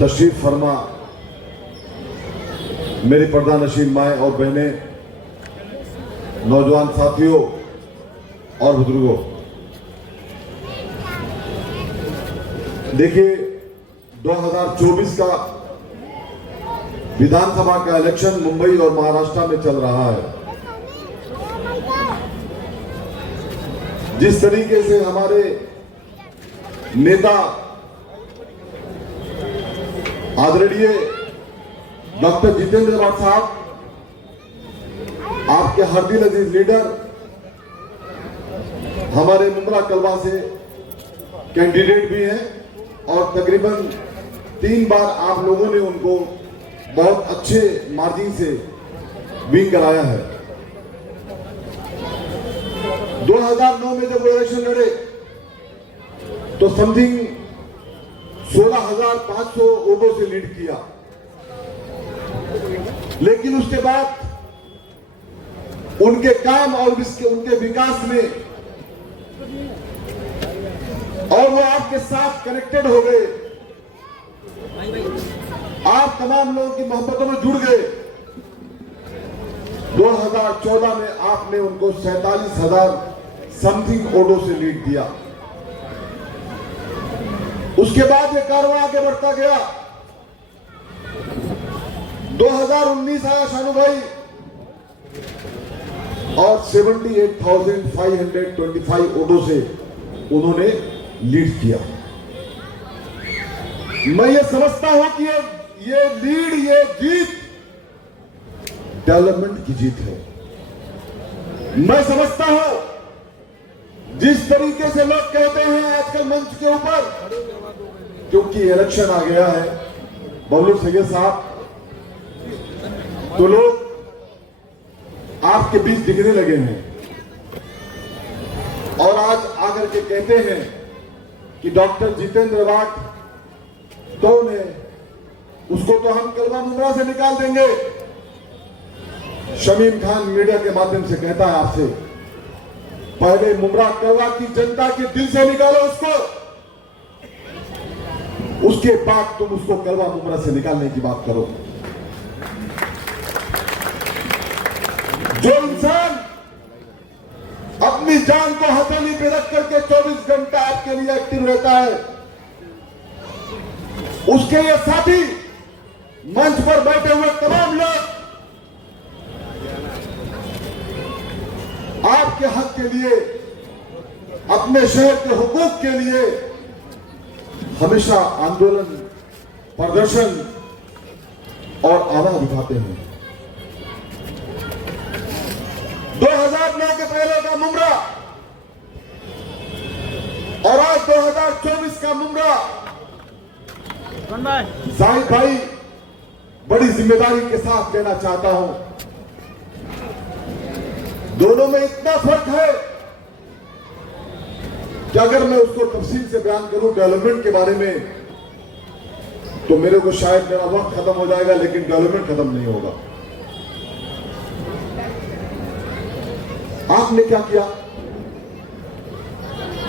तशरीफ फरमा मेरी पर्दा नशीन माएँ और बहनें, नौजवान साथियों और बुजुर्गों, देखिए 2024 का विधानसभा का इलेक्शन मुंबई और महाराष्ट्र में चल रहा है। जिस तरीके से हमारे नेता आदरणीय डॉक्टर जितेंद्र आवाड साहब, आपके हरदिल अजीज लीडर, हमारे मुमरा कलवा से कैंडिडेट भी हैं और तकरीबन 3 बार आप लोगों ने उनको बहुत अच्छे मार्जिन से विन कराया है। 2009 में जब वो इलेक्शन लड़े तो समथिंग 16,500 वोटों से लीड किया, लेकिन उसके बाद उनके काम और उनके विकास में और वो आपके साथ कनेक्टेड हो गए, आप तमाम लोगों की मोहब्बतों में जुड़ गए। 2014 में आपने उनको 47,000 समथिंग वोटों से लीड दिया। उसके बाद ये कारवां आगे बढ़ता गया। 2019 आया शानू भाई और 78,525 वोटों से उन्होंने लीड किया। मैं ये समझता हूं कि ये लीड, ये जीत डेवलपमेंट की जीत है। मैं समझता हूं जिस तरीके से लोग कहते हैं आजकल मंच के ऊपर, क्योंकि इलेक्शन आ गया है बबलू सैयद साहब, तो लोग आपके बीच दिखने लगे हैं और आज आकर के कहते हैं कि डॉक्टर जितेंद्र आवाड कौन है, उसको तो हम कलवा मुमरा से निकाल देंगे। शमीम खान मीडिया के माध्यम से कहता है आपसे, पहले मुमरा कलवा की जनता के दिल से निकालो उसको, उसके बाद तुम उसको कलवा मुमरा से निकालने की बात करो। जो इंसान अपनी जान को हथेली पे रख करके 24 घंटा आपके लिए एक्टिव रहता है, उसके ये साथी मंच पर बैठे हुए तमाम लोग आपके हक के लिए, अपने शहर के हुकूक के लिए हमेशा आंदोलन, प्रदर्शन और आवाज उठाते हैं। 2009 के पहले का मुमरा और आज 2024 का मुमरा, जाहिद भाई बड़ी जिम्मेदारी के साथ कहना चाहता हूं, दोनों में इतना फर्क है कि अगर मैं उसको तफसील से बयान करूं डेवलपमेंट के बारे में तो मेरे को शायद मेरा वक्त खत्म हो जाएगा, लेकिन डेवलपमेंट खत्म नहीं होगा। आपने क्या किया?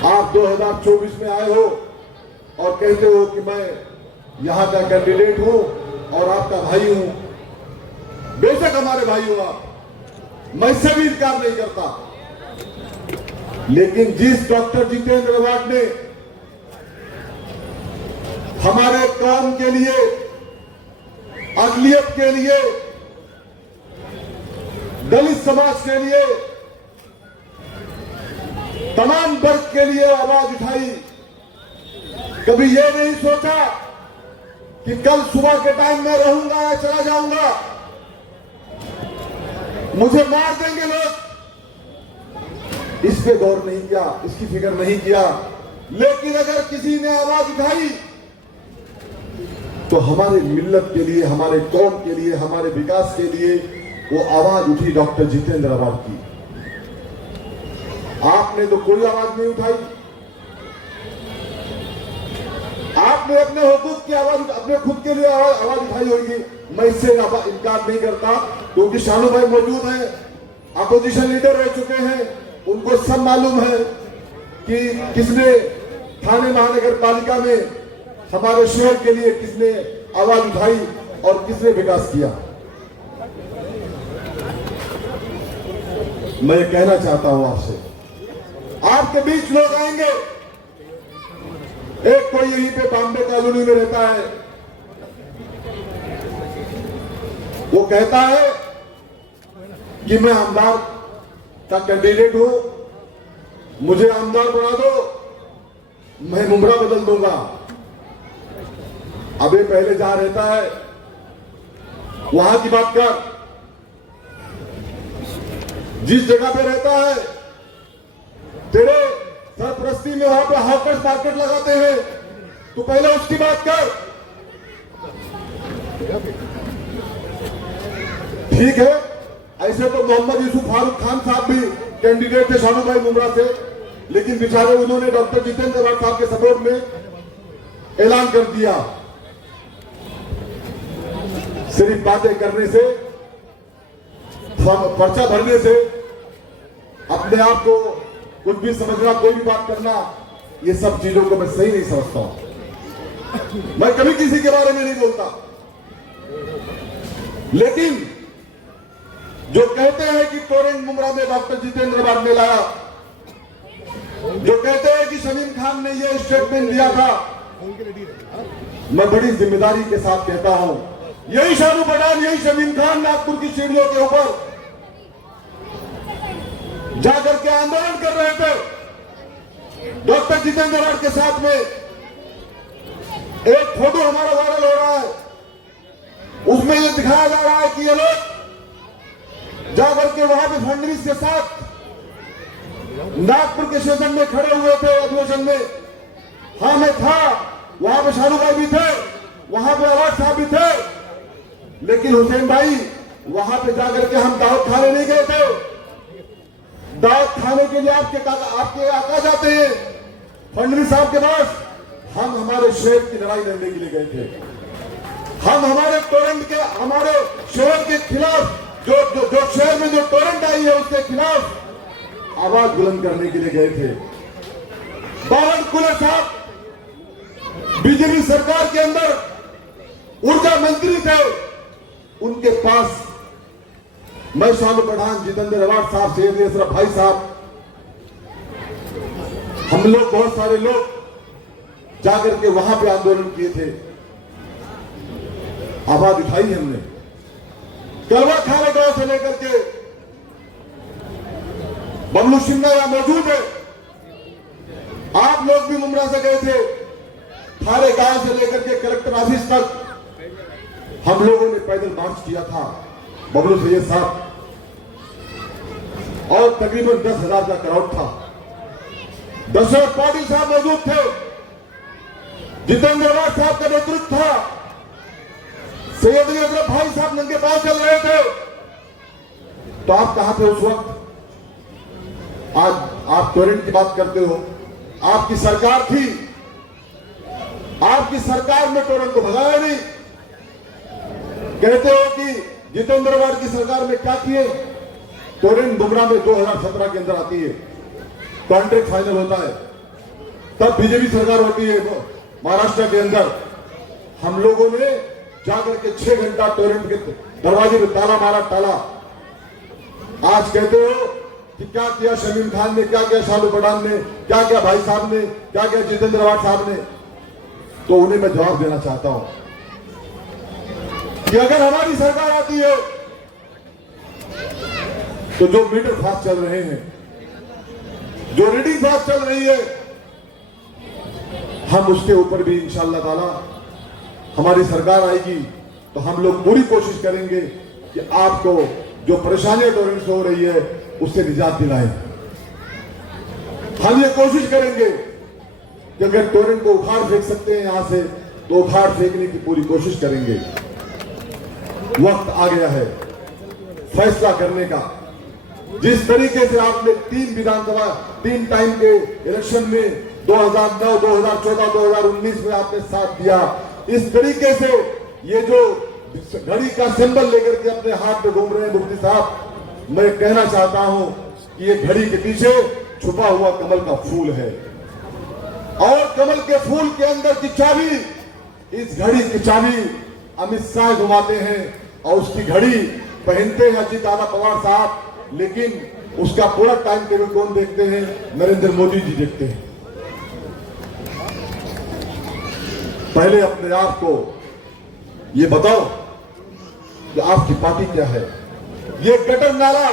आप 2024 में आए हो और कहते हो कि मैं यहां का कैंडिडेट हूं और आपका भाई हूं। बेशक हमारे भाई हो आप, मैं इससे भी इनकार नहीं करता, लेकिन जिस डॉक्टर जितेंद्र आवाड ने हमारे कौम के लिए, अक़लियत के लिए, दलित समाज के लिए, तमाम वर्ग के लिए आवाज उठाई, कभी यह नहीं सोचा कि कल सुबह के टाइम में रहूंगा या चला जाऊंगा, मुझे मार देंगे लोग, इस पे गौर नहीं किया, इसकी फिक्र नहीं किया। लेकिन अगर किसी ने आवाज उठाई तो हमारे मिल्लत के लिए, हमारे कौम के लिए, हमारे विकास के लिए वो आवाज उठी डॉक्टर जितेंद्र आवाड की। आपने तो कोई आवाज नहीं उठाई। आपने अपने हुकूक की आवाज, अपने खुद के लिए आवाज उठाई होगी, मैं इससे इनकार नहीं करता, क्योंकि शानू भाई मौजूद हैं, अपोजिशन लीडर रह चुके हैं, उनको सब मालूम है कि किसने थाने महानगर पालिका में हमारे शहर के लिए किसने आवाज उठाई और किसने विकास किया? मैं कहना चाहता हूं आपसे, आपके बीच लोग आएंगे। एक कोई यहीं पे बॉम्बे कॉलोनी में रहता है, वो कहता है कि मैं आमदार का कैंडिडेट हूं, मुझे आमदार बना दो, मैं मुमरा बदल दूंगा। अबे पहले जहां रहता है वहां की बात कर। जिस जगह पे रहता है तेरे सरपरस्ती में वहां पे हॉकर्स मार्केट लगाते हैं, तू पहले उसकी बात कर। ठीक है, ऐसे तो मोहम्मद यूसुफ फारूक खान साहब भी कैंडिडेट थे शानू भाई मुमरा से, लेकिन बेचारे उन्होंने डॉक्टर जितेंद्र अवार्ड साहब के सपोर्ट में ऐलान कर दिया। सिर्फ बातें करने से, पर्चा भरने से, अपने आप को कुछ भी समझना, कोई भी बात करना, ये सब चीजों को मैं सही नहीं समझता हूं। मैं कभी किसी के बारे में नहीं बोलता, लेकिन जो कहते हैं कि टोरेंट मुमरा में डॉक्टर जितेंद्र अवार्ड में लाया, जो कहते हैं कि शमीम खान ने ये स्टेटमेंट दिया था, मैं बड़ी जिम्मेदारी के साथ कहता हूं, यही शानू पठान, यही शमीम खान नागपुर की सीढ़ियों के ऊपर जाकर के आंदोलन कर रहे थे डॉक्टर जितेंद्र अवार्ड के साथ में। एक फोटो हमारा वायरल हो रहा है, उसमें यह दिखाया जा रहा है कि ये लोग जाकर के वहां पे फडणवीस के साथ नागपुर के सेशन में खड़े हुए थे अधिवेशन में। हाँ, मैं था वहां पे, शानू भाई भी थे वहां पे, अवार्ड साहब भी थे, लेकिन हुसैन भाई वहां पे जाकर के हम दावत खाने नहीं गए थे। दावत खाने के लिए आपके आका जाते हैं फडणवीस साहब के पास। हम हमारे शहर की लड़ाई लड़ने के लिए गए थे। हम हमारे टोरेंट के, हमारे शहर के खिलाफ, जो शहर में जो टोरेंट आई है उसके खिलाफ आवाज बुलंद करने के लिए गए थे। बावन कुले साहब बीजेपी सरकार के अंदर ऊर्जा मंत्री थे, उनके पास मैं शानू पठान, जितेंद्र अवार्ड साहब, सैयद अशरफ भाई साहब, हम लोग बहुत सारे लोग जाकर के वहां पे आंदोलन किए थे। आवाज उठाई हमने, कलवा खाने गांव से लेकर के बबलू शिंदा यहां मौजूद है। आप लोग भी मुमरा से गए थे, थारे गांव से लेकर के कलेक्टर ऑफिस तक हम लोगों ने पैदल मार्च किया था, बबलू सैयद साहब, और तकरीबन 10,000 का क्राउड था। दशरथ पाटिल साहब मौजूद थे, जितेंद्र अवार्ड साहब का नेतृत्व था, सैयद अशरफ भाई साहब नंगे पांव चल रहे थे। तो आप कहां थे उस वक्त? आज आप टोरेंट की बात करते हो, आपकी सरकार थी, आपकी सरकार में टोरेंट को भगाया नहीं। कहते हो कि जितेंद्र अवार्ड की सरकार में क्या किए? टोरेंट मुमरा में 2017 के अंदर आती है, कॉन्ट्रैक्ट फाइनल होता है, तब बीजेपी सरकार होती है महाराष्ट्र के अंदर। हम लोगों ने जाकर के 6 घंटा टोरेंट के दरवाजे में ताला मारा, ताला। आज कहते हो कि क्या किया शमीम खान ने, क्या किया शानू पठान ने, क्या किया भाई साहब ने, क्या किया जितेंद्र अवार्ड साहब ने। तो उन्हें मैं जवाब देना चाहता हूं कि अगर हमारी सरकार आती है तो जो मीटर फास्ट चल रहे हैं, जो रीडिंग फास्ट चल रही है, हम उसके ऊपर भी इंशाअल्लाह ताला हमारी सरकार आएगी तो हम लोग पूरी कोशिश करेंगे कि आपको जो परेशानियां टोरेंट से हो रही है उससे निजात दिलाएं। हम ये कोशिश करेंगे कि अगर टोरेंट को उखाड़ फेंक सकते हैं यहां से तो उखाड़ फेंकने की पूरी कोशिश करेंगे। वक्त आ गया है फैसला करने का। जिस तरीके से आपने 3 विधानसभा 3 टाइम के इलेक्शन में 2009, 2014, 2019 में आपने साथ दिया, इस तरीके से ये जो घड़ी का सिंबल लेकर के अपने हाथ में घूम रहे हैं मुफ्ती साहब, मैं कहना चाहता हूं कि ये घड़ी के पीछे छुपा हुआ कमल का फूल है और कमल के फूल के अंदर की चाबी, इस घड़ी की चाबी अमित शाह घुमाते हैं और उसकी घड़ी पहनते हैं अजीत दादा पवार साहब, लेकिन उसका पूरा टाइम टेबल कौन देखते हैं? नरेंद्र मोदी जी देखते हैं। पहले अपने आप को ये बताओ कि आपकी पार्टी क्या है। ये गटर नाला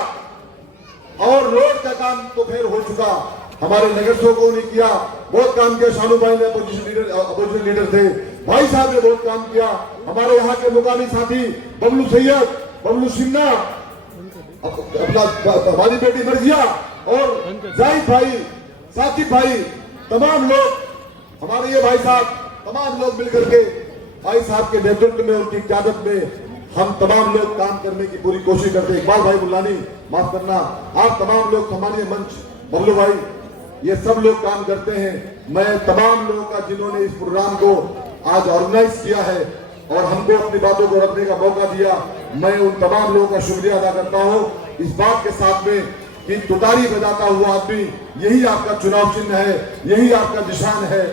और रोड का काम तो फिर हो चुका, हमारे नगर सेवकों ने किया, बहुत काम किया। शानू भाई ने अपोजिशन लीडर थे, भाई साहब ने बहुत काम किया। हमारे यहाँ के मुकामी साथी बबलू सैयद, बबलू सिन्हा, अपना हमारी बेटी मर्जिया और जाहिद भाई, साकिब भाई, तमाम लोग, हमारे ये भाई साहब, तमाम लोग मिलकर के भाई साहब के नेतृत्व में, उनकी क़यादत में हम तमाम लोग काम करने की पूरी कोशिश करते हैं। इकबाल भाई बुल्लानी, माफ करना, आप तमाम लोग, सामान्य मंच, बबलू भाई, ये सब लोग काम करते हैं। मैं तमाम लोगों का जिन्होंने इस प्रोग्राम को आज ऑर्गेनाइज किया है और हमको अपनी बातों को रखने का मौका दिया, मैं उन तमाम लोगों का शुक्रिया अदा करता हूं। इस बात के साथ में कि तुतारी बजाता हुआ आदमी, यही आपका चुनाव चिन्ह है, यही आपका निशान है।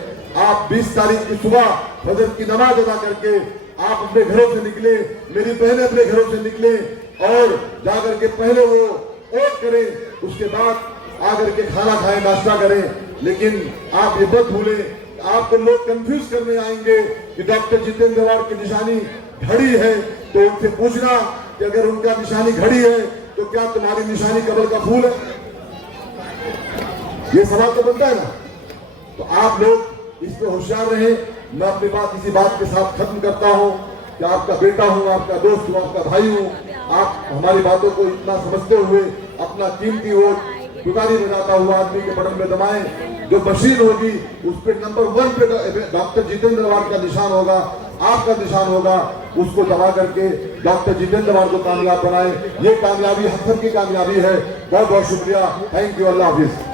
आप 20 तारीख की सुबह फजर की नमाज अदा करके आप अपने घरों से निकले, मेरी बहनें अपने घरों से निकले और जाकर के पहले वो वोट करें, उसके बाद आकर के खाना खाएं, नाश्ता करें। लेकिन आप ये मत भूलें, आपको लोग कंफ्यूज करने आएंगे कि डॉक्टर जितेंद्र गवाड़ की निशानी घड़ी है, तो उनसे पूछना कि अगर उनका निशानी घड़ी है तो क्या तुम्हारी निशानी कमल का फूल है? ये सवाल तो बनता है ना। तो आप लोग इस पे होशियार रहे। मैं अपनी बात इसी बात के साथ खत्म करता हूं कि आपका बेटा हूं, आपका दोस्त हूं, आपका भाई हूं। आप हमारी बातों को इतना समझते हुए अपना कीमती वोट तुतारी बजाता हुआ आदमी के बटन में दबाएं। जो मशीन होगी उस पर नंबर 1 पे डॉक्टर जितेंद्र गवाड़ का निशान होगा, आपका निशान होगा, उसको दबा करके डॉक्टर जितेंद्र गवाड़ को कामयाब बनाए। ये कामयाबी हम सब की कामयाबी है। बहुत बहुत शुक्रिया। Thank you. Allah Hafiz.